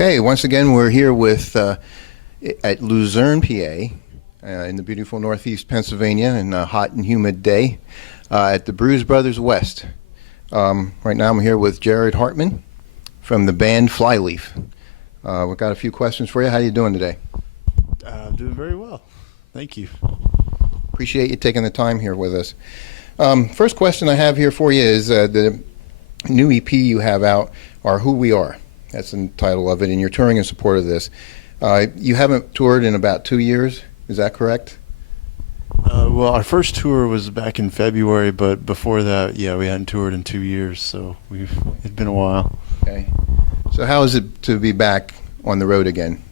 Okay, once again, we're here with at Luzerne, PA, in the beautiful northeast Pennsylvania, in a hot and humid day, at the Brews Brothers West. Right now, I'm here with Jared Hartmann from the band Flyleaf. We've got a few questions for you. How are you doing today? Doing very well. Thank you. Appreciate you taking the time here with us. First question I have here for you is the new EP you have out, are Who We Are. That's the title of it, and you're touring in support of this. You haven't toured in about 2 years, is that correct? Well, our first tour was back in February, but before that, yeah, we hadn't toured in 2 years, so it's been a while. Okay. So how is it to be back on the road again?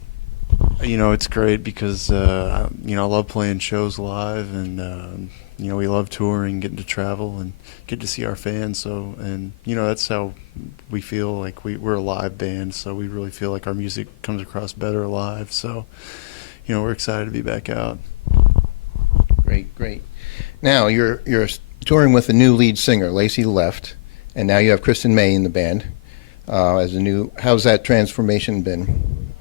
You know, it's great because, I love playing shows live, and, we love touring, getting to travel and get to see our fans. So, and, that's how we feel like we're a live band, so we really feel like our music comes across better live. So, we're excited to be back out. Great. Now, you're touring with a new lead singer. Lacey left, and now you have Kristen May in the band as a new. How's that transformation been?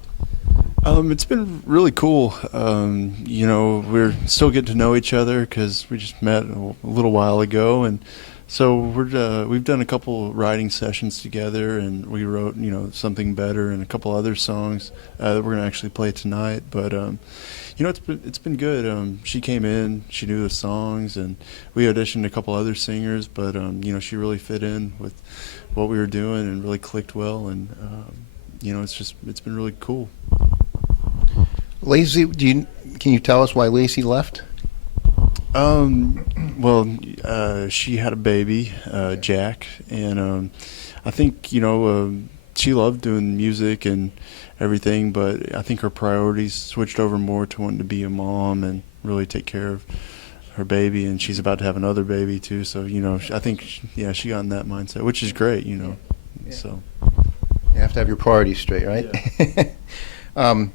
It's been really cool. We're still getting to know each other because we just met a little while ago, and so we've done a couple writing sessions together, and we wrote Something Better and a couple other songs that we're gonna actually play tonight. But it's been good. She came in, she knew the songs, and we auditioned a couple other singers, but she really fit in with what we were doing and really clicked well, and it's been really cool. Lacey, can you tell us why Lacey left? She had a baby, Jack, and I think she loved doing music and everything, but I think her priorities switched over more to wanting to be a mom and really take care of her baby, and she's about to have another baby too. So I think she got in that mindset, which is great. Yeah. So you have to have your priorities straight, right? Yeah.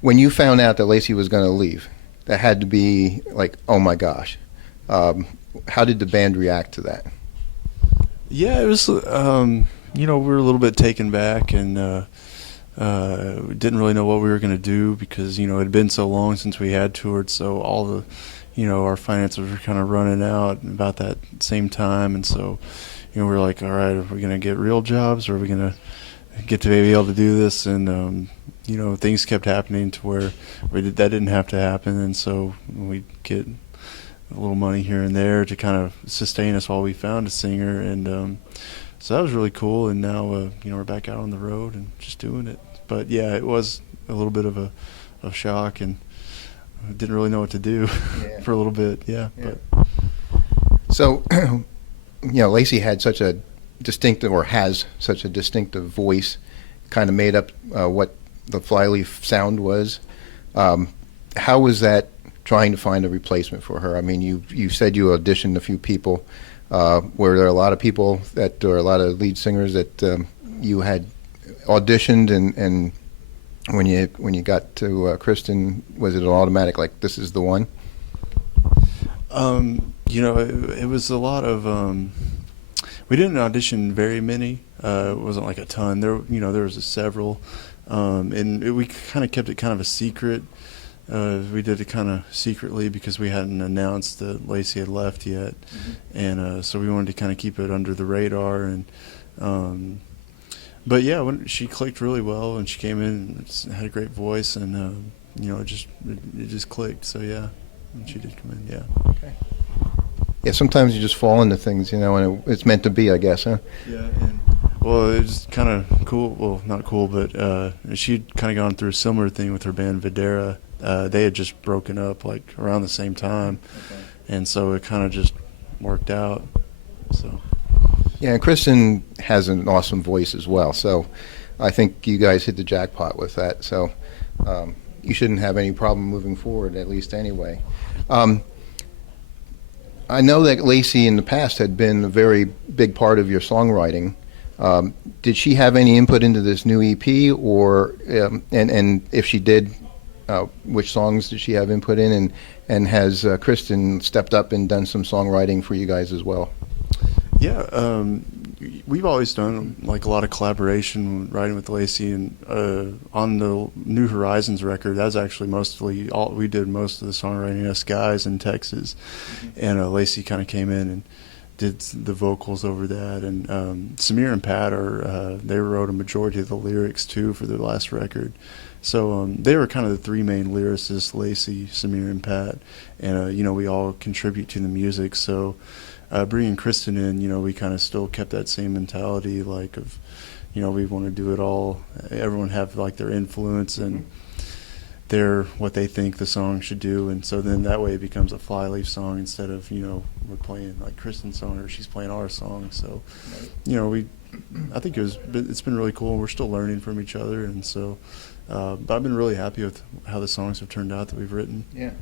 When you found out that Lacey was going to leave, that had to be like, oh my gosh. How did the band react to that? Yeah, it was, we were a little bit taken back, and we didn't really know what we were going to do because, it had been so long since we had toured, so all the, our finances were kind of running out about that same time, and so, we were like, all right, are we going to get real jobs, or are we going to get to be able to do this? And things kept happening to where that didn't have to happen, and so we'd get a little money here and there to kind of sustain us while we found a singer, and so that was really cool. And now we're back out on the road and just doing it. But yeah, it was a little bit of a shock, and I didn't really know what to do for a little bit. Yeah. But so Lacey had such a distinctive, or has such a distinctive voice, kind of made up what the Flyleaf sound was. How was that trying to find a replacement for her? I mean, you said you auditioned a few people. Were there a lot of people or a lot of lead singers that you had auditioned, and when you got to Kristen, was it an automatic, like, this is the one? It was a lot of. We didn't audition very many. It wasn't like a ton. There was several, and we kind of kept it kind of a secret. We did it kind of secretly because we hadn't announced that Lacey had left yet, and so we wanted to kind of keep it under the radar. And but yeah, when she clicked really well, and she came in and had a great voice, and it just clicked. So yeah, when she did come in, yeah. Okay. Yeah, sometimes you just fall into things, and it's meant to be, I guess, huh? Yeah, and well, it was kind of cool. Well, not cool, but she'd kind of gone through a similar thing with her band Videra. They had just broken up like around the same time, and so it kind of just worked out. So. Yeah, and Kristen has an awesome voice as well, so I think you guys hit the jackpot with that. So you shouldn't have any problem moving forward, at least anyway. I know that Lacey in the past had been a very big part of your songwriting. Did she have any input into this new EP, or and if she did, which songs did she have input in, and has Kristen stepped up and done some songwriting for you guys as well? Yeah, we've always done like a lot of collaboration writing with Lacey, and on the New Horizons record, that's actually mostly all we did. Most of the songwriting, us guys in Texas, and Lacey kind of came in and did the vocals over that, and Samir and Pat they wrote a majority of the lyrics too for their last record. So they were kind of the three main lyricists: Lacey, Samir, and Pat, and we all contribute to the music. So bringing Kristen in, we kind of still kept that same mentality, like of, we want to do it all. Everyone have like their influence and their what they think the song should do, and so then that way it becomes a Flyleaf song instead of we're playing like Kristen's song or she's playing our song. So I think it's been really cool. We're still learning from each other, and so but I've been really happy with how the songs have turned out that we've written. Yeah,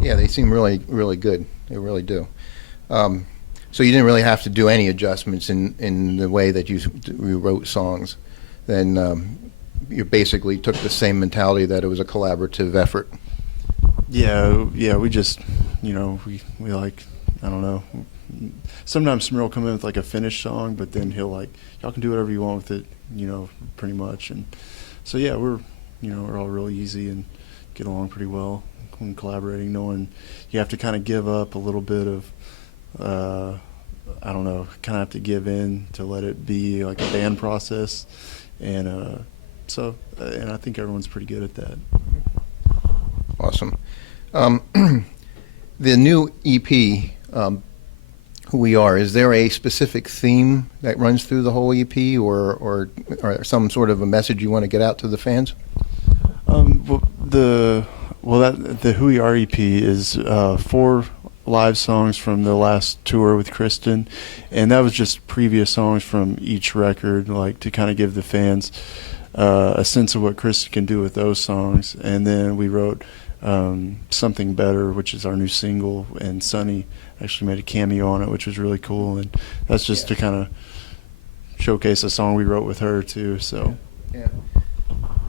they seem really, really good. They really do. So you didn't really have to do any adjustments in the way that you wrote songs. Then you basically took the same mentality that it was a collaborative effort. Yeah, we just, we like, I don't know. Sometimes Samir will come in with like a finished song, but then he'll like, y'all can do whatever you want with it, pretty much. And so yeah, we're all really easy and get along pretty well when collaborating, knowing you have to kind of give up a little bit of, I don't know, kind of have to give in to let it be like a band process. And and I think everyone's pretty good at that. Awesome. The new EP, Who We Are, is there a specific theme that runs through the whole EP or some sort of a message you want to get out to the fans? The Who We Are EP is 4 live songs from the last tour with Kristen, and that was just previous songs from each record, like to kind of give the fans a sense of what Kristen can do with those songs. And then we wrote Something Better, which is our new single, and Sunny actually made a cameo on it, which was really cool, and that's just to kind of showcase a song we wrote with her too. So yeah.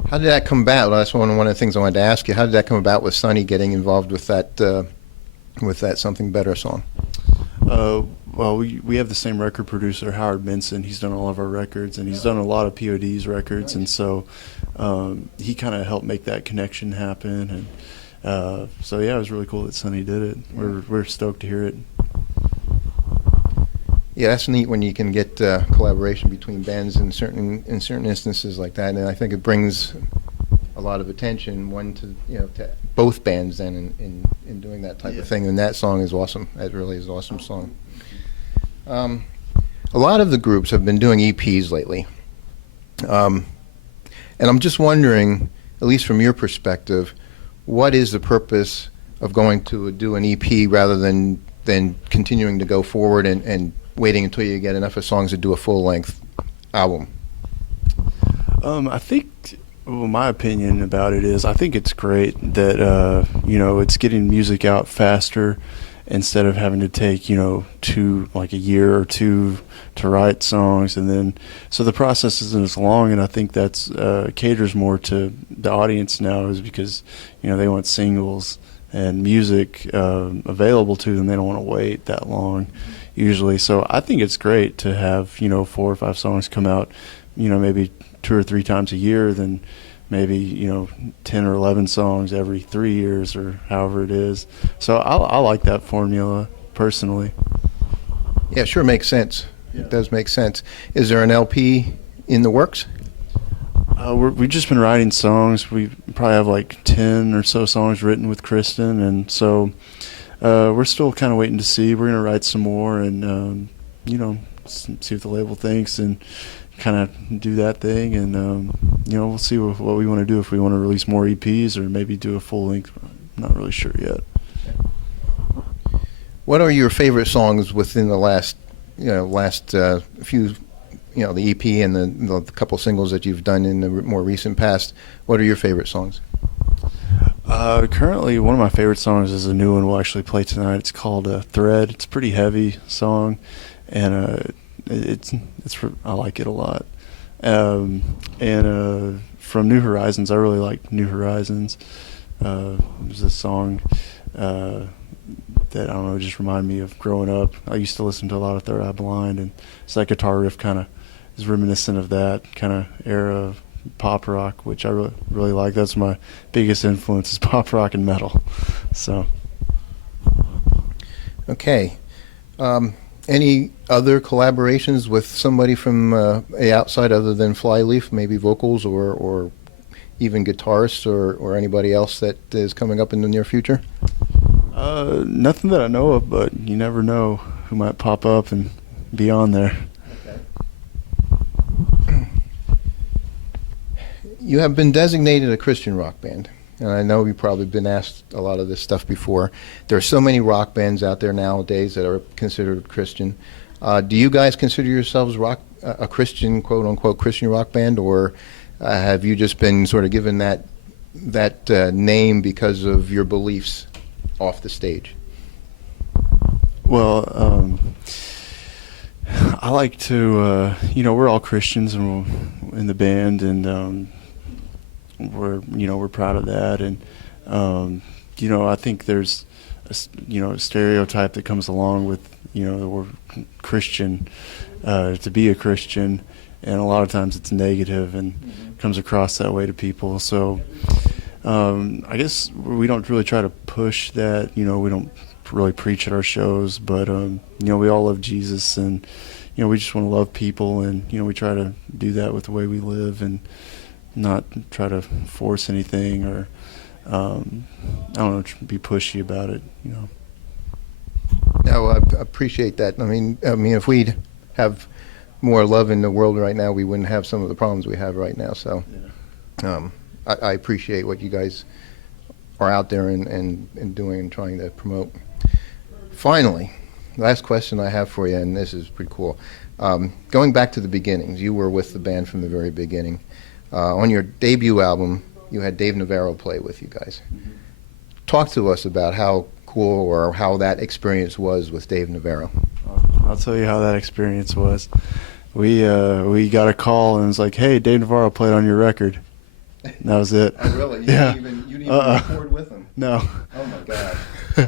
How did that come about? Well, that's one of the things I wanted to ask you. How did that come about with Sunny getting involved with that Something Better song? Well, we have the same record producer, Howard Benson. He's done all of our records, and he's done a lot of P.O.D.'s records, and so he kind of helped make that connection happen. And so yeah, it was really cool that Sonny did it. We're stoked to hear it. Yeah, that's neat when you can get collaboration between bands in certain instances like that, and I think it brings a lot of attention to both bands then in doing that type of thing. And that song is awesome. That really is an awesome song. A lot of the groups have been doing EPs lately, and I'm just wondering, at least from your perspective, what is the purpose of going to do an EP rather than continuing to go forward and waiting until you get enough of songs to do a full-length album? I think, well, my opinion about it is I think it's great that it's getting music out faster instead of having to take a year or two to write songs, and then so the process isn't as long. And I think that's caters more to the audience now, is because they want singles and music available to them. They don't want to wait that long usually. So I think it's great to have 4 or 5 songs come out maybe 2 or 3 times a year than maybe 10 or 11 songs every 3 years or however it is. So I like that formula personally. Yeah, it sure makes sense. Yeah. It does make sense. Is there an LP in the works? We've just been writing songs. We probably have like 10 or so songs written with Kristen, and so we're still kind of waiting to see. We're going to write some more and see what the label thinks and kind of do that thing, and we'll see what we want to do, if we want to release more EPs or maybe do a full length. I'm not really sure yet. What are your favorite songs within the last few, the EP and the couple singles that you've done in the more recent past? What are your favorite songs? Currently, one of my favorite songs is a new one we'll actually play tonight. It's called Thread. It's a pretty heavy song, and I like it a lot. And from New Horizons, I really like New Horizons. There's a song that I don't know, just remind me of growing up. I used to listen to a lot of Third Eye Blind, and so that guitar riff kind of is reminiscent of that kind of era of pop rock, which I really like. That's my biggest influence is pop rock and metal. So. Okay. Any other collaborations with somebody from outside other than Flyleaf, maybe vocals or even guitarists or anybody else that is coming up in the near future? Nothing that I know of, but you never know who might pop up and be on there. Okay. You have been designated a Christian rock band, and I know you've probably been asked a lot of this stuff before. There are so many rock bands out there nowadays that are considered Christian. Do you guys consider yourselves a Christian, quote-unquote, Christian rock band, or have you just been sort of given that name because of your beliefs off the stage? Well, I like to, we're all Christians and we're in the band, and we're proud of that. And I think there's a stereotype that comes along with the word Christian, to be a Christian, and a lot of times it's negative and comes across that way to people. So I guess we don't really try to push that. We don't really preach at our shows, but we all love Jesus, and we just want to love people, and we try to do that with the way we live, and not try to force anything or I don't know, be pushy about it. No, I appreciate that. I mean, if we'd have more love in the world right now, we wouldn't have some of the problems we have right now. So, I appreciate what you guys are out there and doing and trying to promote. Finally, last question I have for you, and this is pretty cool. Going back to the beginnings, you were with the band from the very beginning. On your debut album, you had Dave Navarro play with you guys. Mm-hmm. Talk to us about how cool or how that experience was with Dave Navarro. I'll tell you how that experience was. We got a call and it was like, "Hey, Dave Navarro played on your record." And that was it. Oh, really? You Yeah. didn't even record with him? No. Oh my God!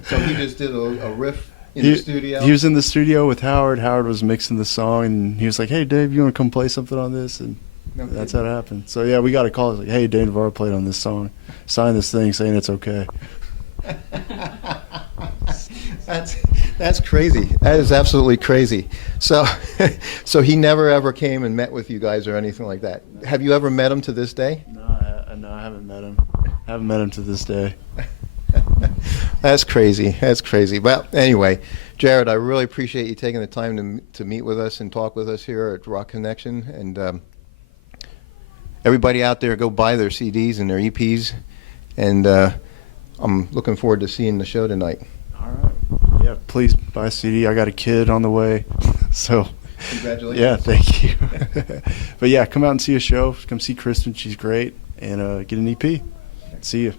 So he just did a riff in the studio. He was in the studio with Howard. Howard was mixing the song, and he was like, "Hey, Dave, you want to come play something on this?" And that's how it happened. So yeah, we got a call. It was like, "Hey, Dave Navarro played on this song. Sign this thing saying it's okay." That's crazy. That is absolutely crazy. So he never ever came and met with you guys or anything like that. Have you ever met him to this day? No, I haven't met him. I haven't met him to this day. That's crazy. That's crazy. Well, anyway, Jared, I really appreciate you taking the time to meet with us and talk with us here at Rokonnection. And everybody out there, go buy their CDs and their EPs. And I'm looking forward to seeing the show tonight. All right. Yeah, please buy a CD. I got a kid on the way. So. Congratulations. Yeah, thank you. But yeah, come out and see a show. Come see Kristen. She's great. And get an EP. See you.